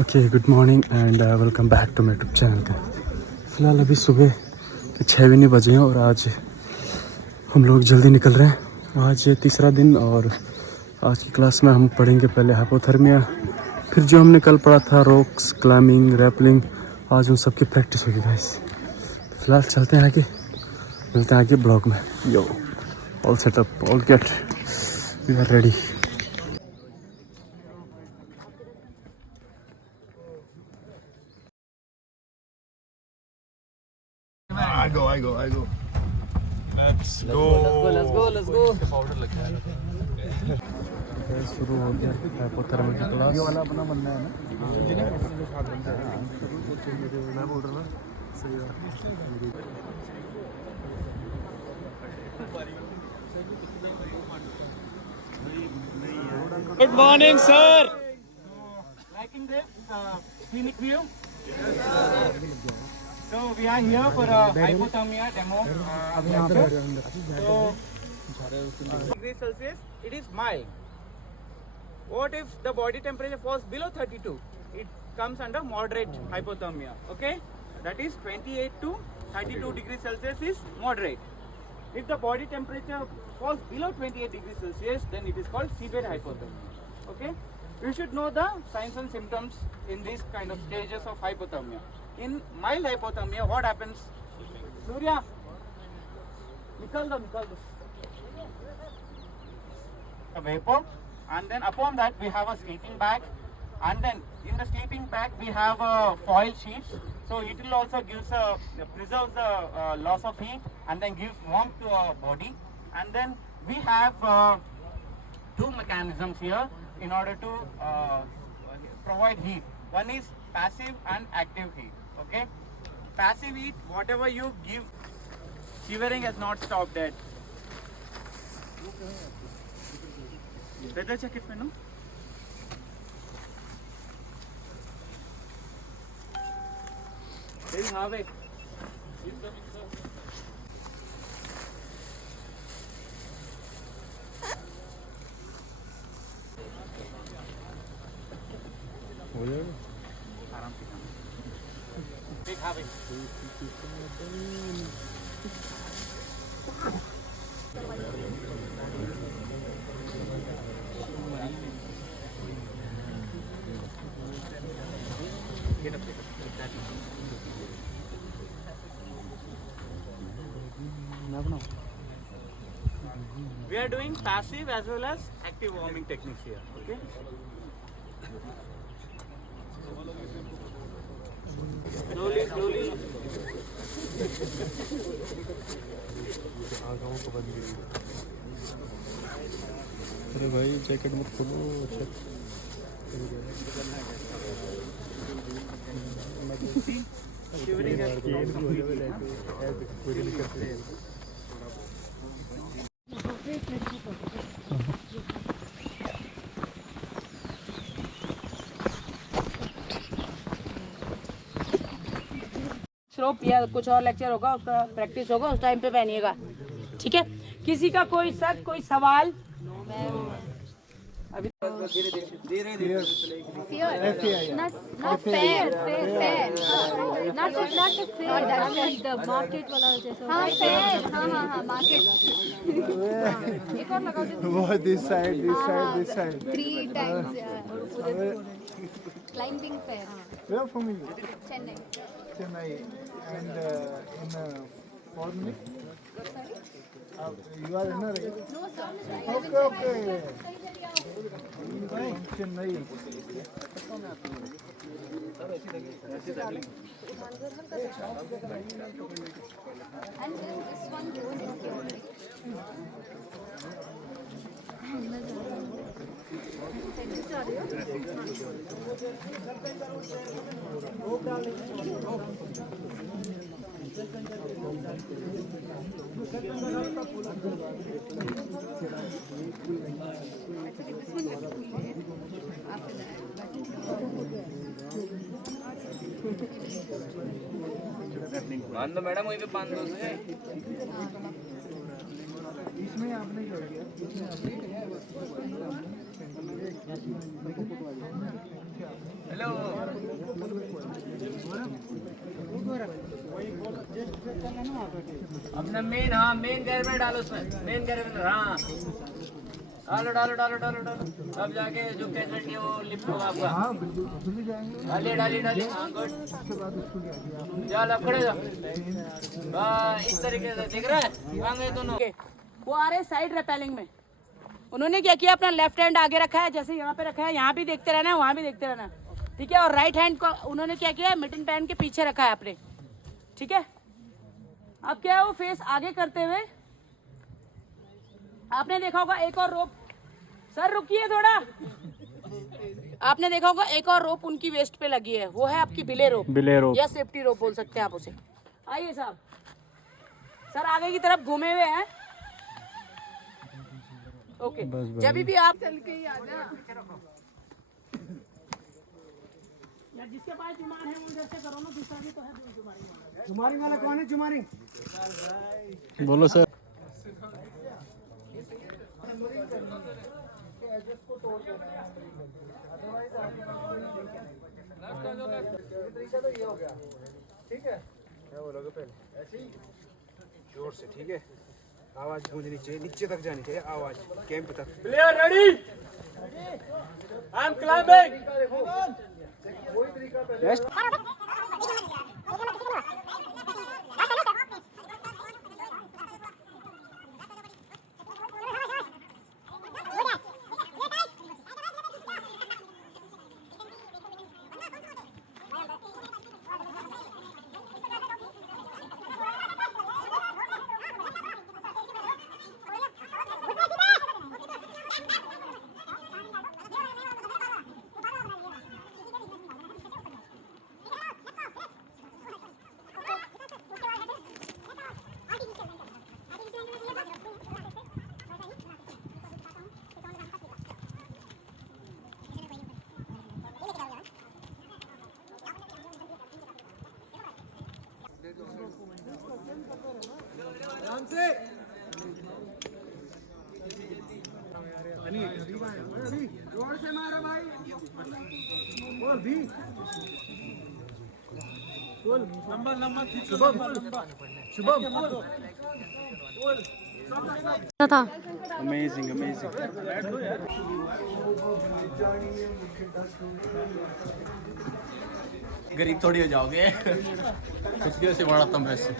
Okay good morning and welcome back to my YouTube channel का। फ़िलहाल अभी सुबह के 6 भी नहीं बजे हैं और आज हम लोग जल्दी निकल रहे हैं। आज तीसरा दिन और आज की क्लास में हम पढ़ेंगे पहले हाइपोथर्मिया, फिर जो हमने कल पढ़ा था रॉक्स क्लाइंबिंग रैपलिंग, आज उन सब की प्रैक्टिस होगी गाइस। फ़िलहाल चलते हैं आगे, मिलते हैं आगे ब्लॉग में। Yo all setup all get we are ready. I go. Let's go. Powder लग गया है। शुरू हो गया हाइपोथर्मिया की क्लास। ये वाला अपना बनना है ना, मैं बोल रहा ना सही है। Good morning, sir. Liking this scenic view? So we are here for a hypothermia demo. So degrees Celsius, it is mild. What if the body temperature falls below 32? It comes under moderate hypothermia. Okay, that is 28 to 32 degrees Celsius is moderate. If the body temperature falls below 28 degrees Celsius, then it is called severe hypothermia. Okay, you should know the signs and symptoms in these kind of stages of hypothermia. In mild hypothermia, what happens? Surya, nikal do. A vapor, and then upon that we have a sleeping bag, and then in the sleeping bag we have a foil sheets. So it will also preserves the loss of heat and then gives warmth to our body. And then we have two mechanisms here in order to provide heat. One is passive and active heat. Okay, passive heat, whatever you give, shivering has not stopped yet. Weather jacket में no? There you have it. हो जाएगा आराम से Big have it. Get up. We are doing passive as well as active warming techniques here. Okay. Slowly. अरे भाई jacket मत खोलो। Shivering has stopped completely. श्रोप या कुछ और लेक्चर होगा, उसका प्रैक्टिस होगा, उस टाइम पे पहनिएगा, ठीक है। किसी का कोई शक, कोई सवाल? अभी धीरे Fear. Not fair. Not fair. The market वाला जैसा. हाँ fair. हाँ market. एक और लगाओ जो. What this side. 3 times. Climbing fair. Where from you? Chennai. And in 4 minutes. You are in a race. No sir. Okay. Chennai. And then this one goes okay. बांध दो मैडम, वहीं पे बांध दो उसे। इसमें आपने जोड़ दिया। हेलो अपना मेन, हाँ मेन गेयर में डालो, उसमें मेन गेयर में, हाँ डालो डालो डालो डालो डालो, तब जाके जो कैसेट है वो लिफ्ट होगा आपका। हाँ बिल्कुल जाएंगे। डालिए डालिए डालिए, हाँ गुड। चलो खड़े जाओ, इस तरीके से दिख रहा है आगे दोनों। वो आ रहे साइड रेपेलिंग में। उन्होंने क्या किया, अपना लेफ्ट हैंड आगे रखा है, जैसे यहाँ पे रखा है, यहाँ भी देखते रहना है, वहाँ भी देखते रहना है, ठीक है। और राइट हैंड को उन्होंने क्या किया, मिटन पैन के पीछे रखा है अपने, ठीक है। अब क्या है, वो फेस आगे करते हुए, आपने देखा होगा एक और रोप, सर रुकिए थोड़ा, आपने देखा होगा एक और रोप उनकी वेस्ट पे लगी है, वो है आपकी बिले रोप या सेफ्टी रोप बोल सकते हैं आप उसे। आइए साहब, सर आगे की तरफ घूमे हुए हैं, ओके। जब भी आप चल के ही आ जा, या जिसके पास जुमार है वो इधर से करो ना, दूसरा भी तो है जुमारी वाला। जुमारी वाला कौन है? जुमारी बोलो सर। ठीक है, क्या बोलोगे पहले? ऐसे ही जोर से, ठीक है, आवाज गूंजनी चाहिए, नीचे तक जानी चाहिए आवाज, कैंप तक। Player ready, I am climbing. वही तरीका पहले। जोर से मारो भाई, बोल भी, बोल लंबा लंबा, शुभम बोल था। Amazing amazing. गरीब थोड़ी हो जाओगे, खुशियों से बढ़ाता हूँ वैसे।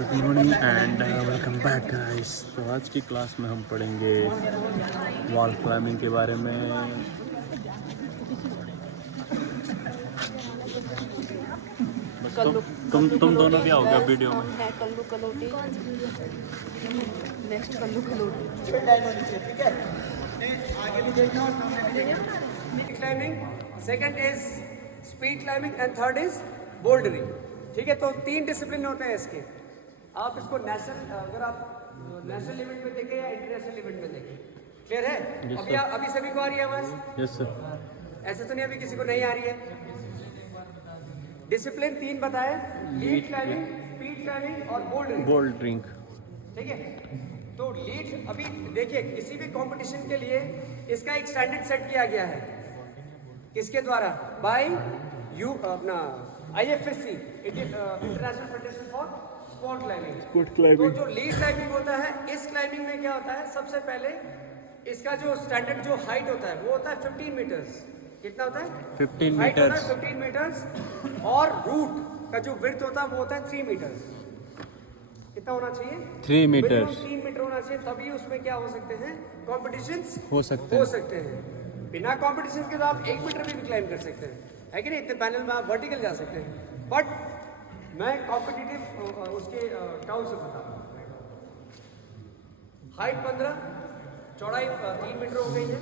Good morning and welcome back guys. तो आज की क्लास में हम पढ़ेंगे वॉल क्लाइंबिंग के बारे में। बस तुम दोनों भी आओगे वीडियो में। मैं Kallu Kaloti, next Kallu Kaloti. Climbing, second is speed climbing and third is bouldering, ठीक है। तो 3 डिसिप्लिन होते हैं इसके। आप इसको नेशनल, अगर आप नेशनल इवेंट में देखें या इंटरनेशनल इवेंट में देखें, क्लियर है? अभी सभी को आ रही है आवाज? Yes sir. ऐसे तो नहीं अभी किसी को नहीं आ रही है? डिसिप्लिन 3 बताए, लीड क्लाइंबिंग, स्पीड क्लाइंबिंग और बोल्डरिंग, ठीक है। तो लीड, अभी देखिए किसी भी कंपटीशन के लिए इसका एक स्टैंडर्ड सेट किया गया है, किसके द्वारा? बाय यू अपना IFSC, international federation for sport climbing. तो जो लीड क्लाइंबिंग होता है, इस क्लाइंबिंग में क्या होता है, सबसे पहले इसका जो स्टैंडर्ड जो हाइट होता है वो होता है 15 मीटर्स। कितना होता है? 15 हाइट होता है मीटर्स। 15 मीटर्स। और रूट का जो विड्थ होता है वो होता है 3 मीटर्स। कितना होना चाहिए? 3 मीटर्स। 3 मीटर होना चाहिए, तभी उसमें क्या हो सकते हैं, कॉम्पिटिशन्स हो सकते हैं। बिना कॉम्पिटिशन के तो आप 1 मीटर भी क्लाइंब कर सकते हैं, है कि नहीं? इतने पैनल में आप वर्टिकल जा सकते हैं। बट मैं कॉम्पिटिटिव उसके टाउन से बता रहा हूँ। हाइट 15, चौड़ाई 3 मीटर हो गई है।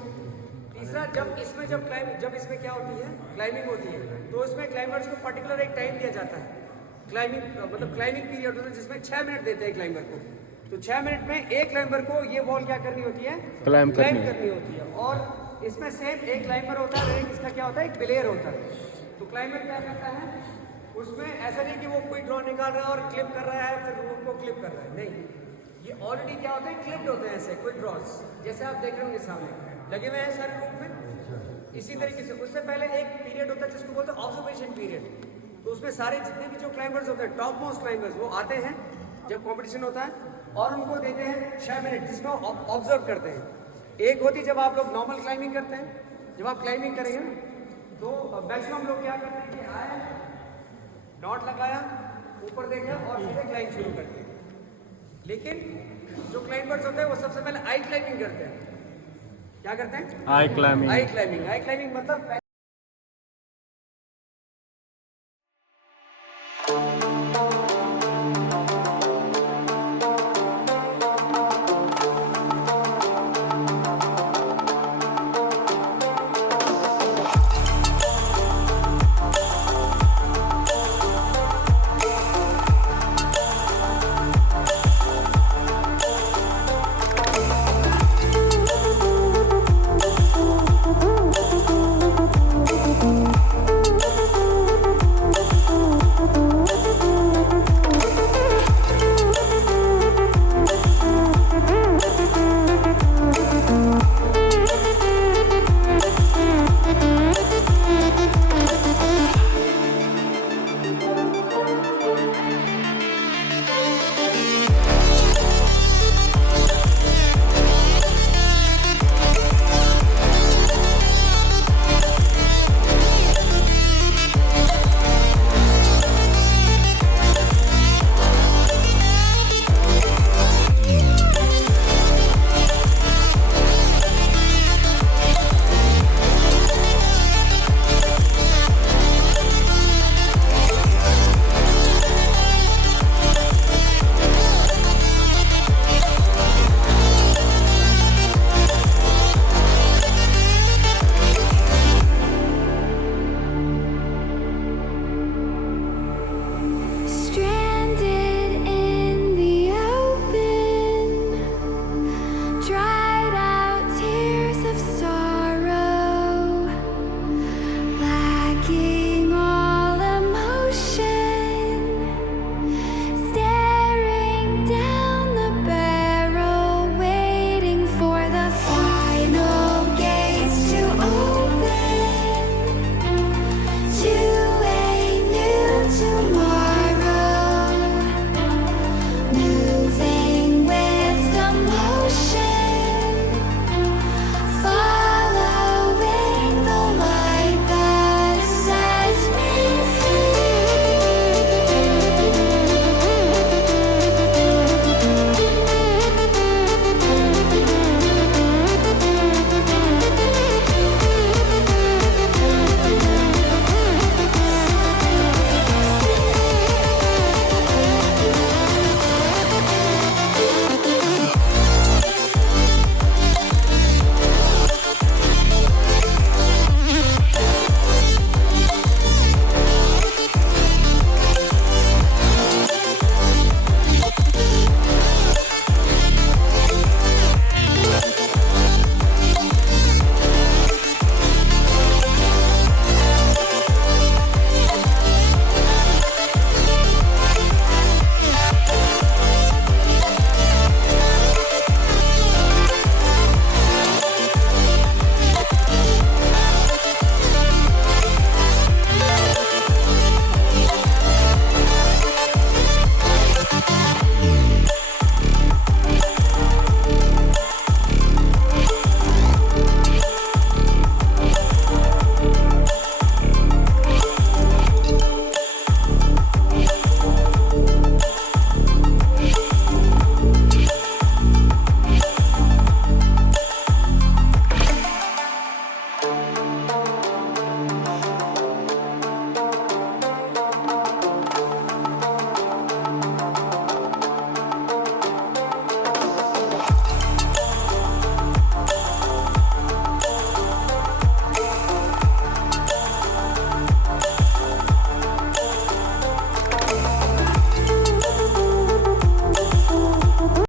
तीसरा, जब इसमें क्या होती है, क्लाइंबिंग होती है, तो इसमें क्लाइंबर्स को पर्टिकुलर एक टाइम दिया जाता है। क्लाइंबिंग मतलब क्लाइंबिंग पीरियड होता है जिसमें 6 मिनट देते हैं क्लाइंबर को। तो 6 मिनट में एक क्लाइंबर को ये वॉल क्या करनी होती है? क्लाइंब करनी होती है। और इसमें सेम एक क्लाइंबर होता है, इसका क्या होता है, एक बेलेयर होता है। तो क्लाइंबर क्या करता है, उसमें ऐसा नहीं कि वो कोई ड्रॉ निकाल रहा है और क्लिप कर रहा है, फिर उनको क्लिप कर रहा है, नहीं। ये ऑलरेडी क्या होते हैं, क्लिप्ड होते हैं ऐसे क्विक ड्रॉज, जैसे आप देख रहे होंगे सामने लगे हुए हैं सारे रूप में। इसी तरीके से उससे पहले एक पीरियड होता है जिसको बोलते हैं ऑब्जर्वेशन पीरियड। तो उसमें सारे जितने भी जो क्लाइंबर्स होते हैं, टॉप मोस्ट क्लाइंबर्स, वो आते हैं जब कंपटीशन होता है और उनको देते हैं 6 मिनट जिसमें ऑब्जर्व करते हैं। एक होती जब आप लोग नॉर्मल क्लाइंबिंग करते हैं, जब आप क्लाइंबिंग करेंगे ना तो मैक्सिमम लोग क्या करते हैं कि आए, डॉट लगाया, ऊपर देखा और सीधे क्लाइंब शुरू करते हैं। लेकिन जो क्लाइंबर्स होते हैं वो सबसे पहले आई क्लाइंबिंग करते हैं। क्या करते हैं? आई क्लाइंबिंग। आई क्लाइंबिंग मतलब